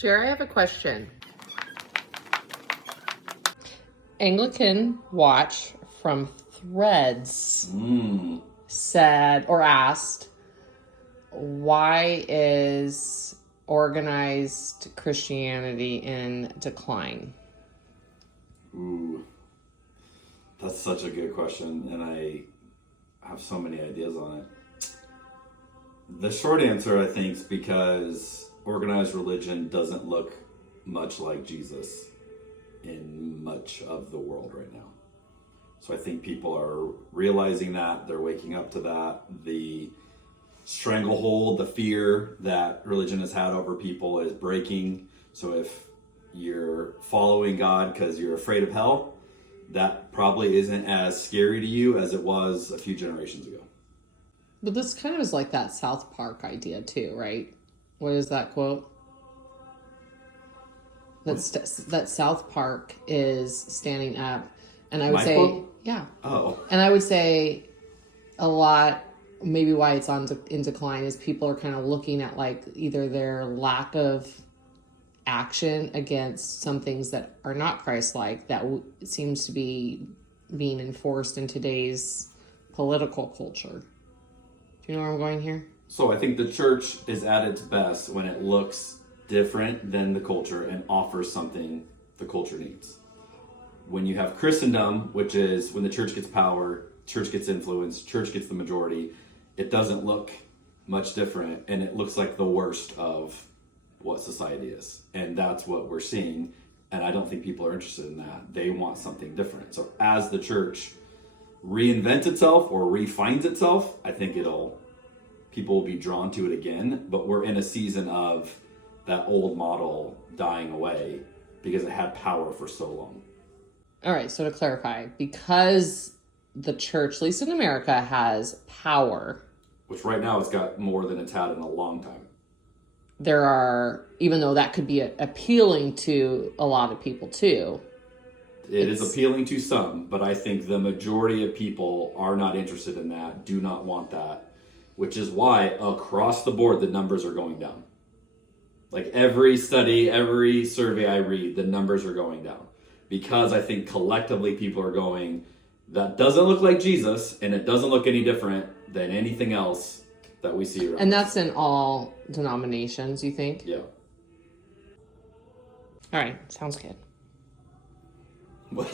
Jerry, I have a question. Anglican Watch from Threads said or asked, why is organized Christianity in decline? Ooh, that's such a good question, and I have so many ideas on it. The short answer, I think, is because organized religion doesn't look much like Jesus in much of the world right now. So I think people are realizing that, they're waking up to that. The stranglehold, the fear that religion has had over people is breaking. So if you're following God because you're afraid of hell, that probably isn't as scary to you as it was a few generations ago. But this kind of is like that South Park idea too, right? What is that quote? That South Park is standing up, and I would say, quote? Yeah. Oh. And I would say a lot, maybe why it's in decline is people are kind of looking at like either their lack of action against some things that are not Christ-like that seems to be being enforced in today's political culture. Do you know where I'm going here? So I think the church is at its best when it looks different than the culture and offers something the culture needs. When you have Christendom, which is when the church gets power, church gets influence, church gets the majority, it doesn't look much different, and it looks like the worst of what society is. And that's what we're seeing, and I don't think people are interested in that. They want something different. So as the church reinvents itself or refines itself, I think people will be drawn to it again, but we're in a season of that old model dying away because it had power for so long. All right, so to clarify, because the church, at least in America, has power, which right now it's got more than it's had in a long time. There are, even though that could be appealing to a lot of people too. It is appealing to some, but I think the majority of people are not interested in that, do not want that, which is why across the board the numbers are going down. Like every study, every survey I read, the numbers are going down. Because I think collectively people are going, that doesn't look like Jesus, and it doesn't look any different than anything else that we see around. And that's in all denominations, you think? Yeah. All right, sounds good. What?